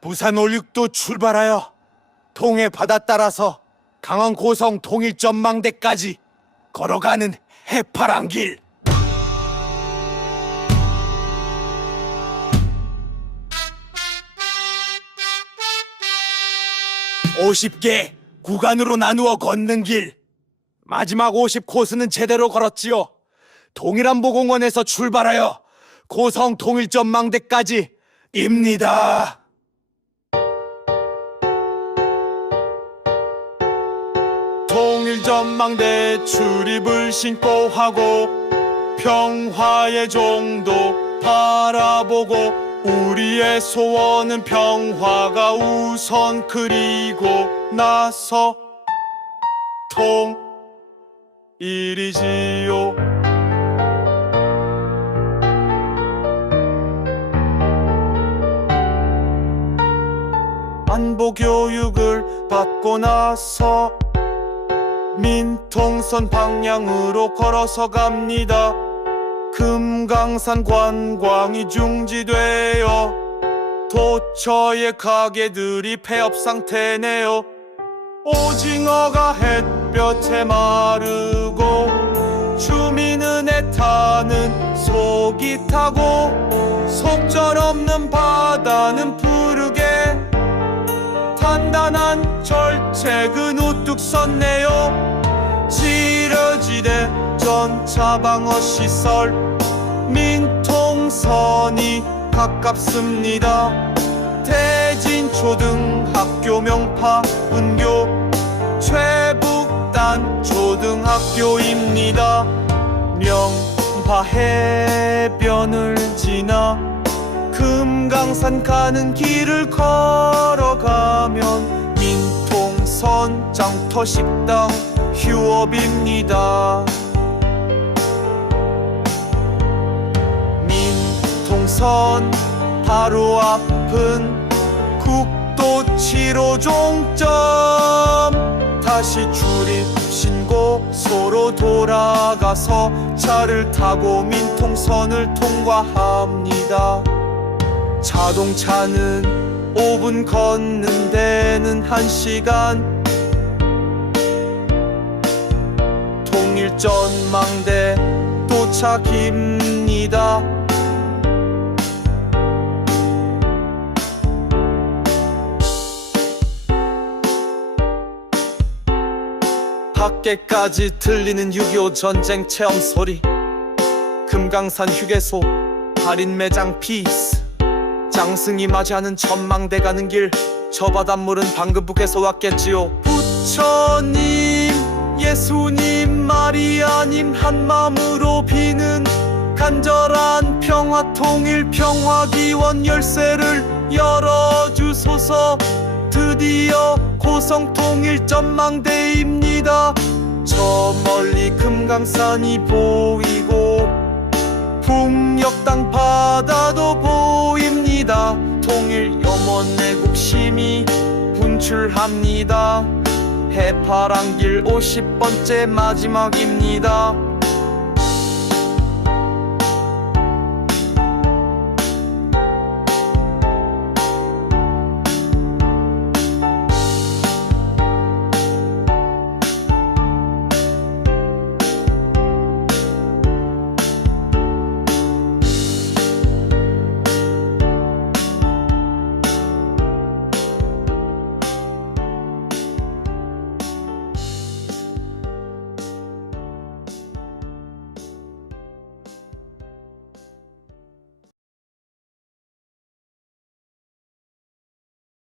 부산 올육도 출발하여 동해 바다 따라서 강원 고성 통일 전망대까지 걸어가는 해파란 길. 오십 개 구간으로 나누어 걷는 길. 마지막 50코스는 제대로 걸었지요. 동일안보공원에서 출발하여 고성 통일 전망대까지 입니다. 통일 전망대 출입을 신고 하고 평화의 종도 바라보고 우리의 소원은 평화가 우선 그리고 나서 통일이지요. 안보 교육을 받고 나서 민통선 방향으로 걸어서 갑니다. 금강산 관광이 중지되어 도처의 가게들이 폐업 상태네요. 오징어가 햇볕에 마르고 주민은 애타는 속이 타고 속절없는 바다는 푸르게 단단한 절책은 섰네요. 지려지대 전차 방어 시설. 민통선이 가깝습니다. 대진 초등학교 명파 은교. 최북단 초등학교입니다. 명파 해변을 지나 금강산 가는 길을 걸어가면 선 장터 식당 휴업입니다. 민통선 바로 앞은 국도 7호 종점 다시 출입 신고소로 돌아가서 차를 타고 민통선을 통과합니다. 자동차는 5분 걷는 데는 1시간 전망대 도착입니다. 밖에까지 들리는 6.25 전쟁 체험 소리. 금강산 휴게소 할인 매장 피스. 장승이 맞이하는 전망대 가는 길. 저 바닷물은 방금 북에서 왔겠지요. 부처님 예수님 마리아님 한 마음으로 비는 간절한 평화 통일 평화 기원 열쇠를 열어 주소서 드디어 고성 통일 전망대입니다 저 멀리 금강산이 보이고 북녘 땅 바다도 보입니다. 통일 염원 애국심이 분출합니다. 해파란 길 50번째 마지막입니다.